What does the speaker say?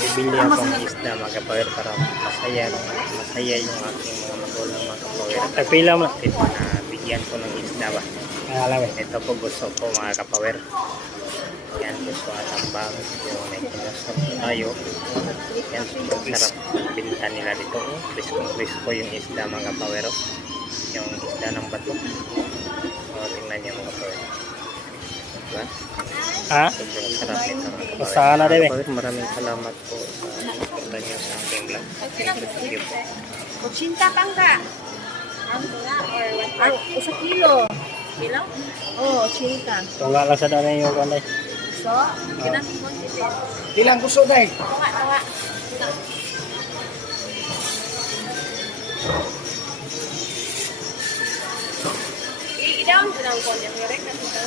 bibili akong isda mga kapower para masaya yung aking mga magulang mga kapower. Pila mo na bigyan ko ng isda ba. Ito po gusto ko mga kapower. Yan gusto atang bang yung may kinasap tayo. Yan sarap binta nila dito. Crisko yung isda mga kapower. Yung isda ng bato. Tingnan niyo mga kapower. Diba? Ha? Sobrang sarap nito mga kapower. Sana din eh. Maraming salamat po sa pagpunta niyo sa aking vlog. Thank you po. 80 pangka. Or 1 kilo. Kilo? Oo, 80. Tunga lang sa dana yung kanay. So, kinamit mo dito. Ilang gusto na eh. Tawa. I-down ko lang ko. Direct na dito.